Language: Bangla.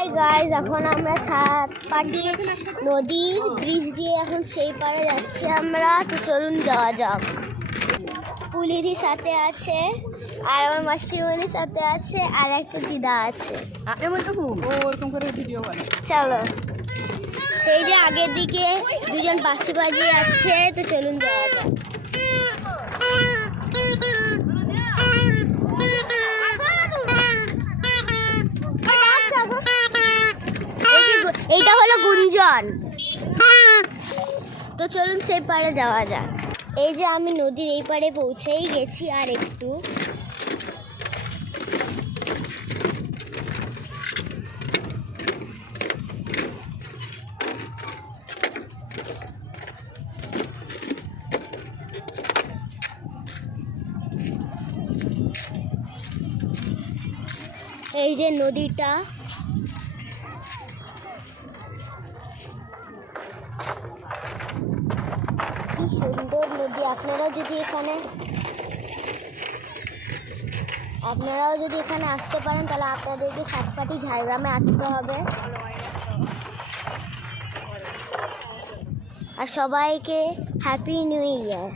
হাই গাইস, এখন আমরা ছাদপাটি নদী ব্রিজ দিয়ে এখন সেই পাড়ে যাচ্ছি আমরা। তো চলুন যাওয়া যাক। পুলিদি সাথে আছে, আর আমার মাসিমণির সাথে আছে, আর একটা দিদা আছে। চলো, সেই যে আগের দিকে দুজন বাঁশি বাজিয়ে আছে। তো চলুন যাওয়া যাক। এইটা হলো গুঞ্জন। তো চলুন সেই পাড়ে যাওয়া যাক। এই যে আমি নদীর এই পাড়ে পৌঁছেই গেছি, আর একটু। এই যে নদীটা, কি সুন্দর নদী। আপনারাও যদি এখানে আসতে পারেন, তাহলে আপনাদেরকে ছাদপাটি ঝাড়গ্রামে আসতে হবে। আর সবাইকে হ্যাপি নিউ ইয়ার।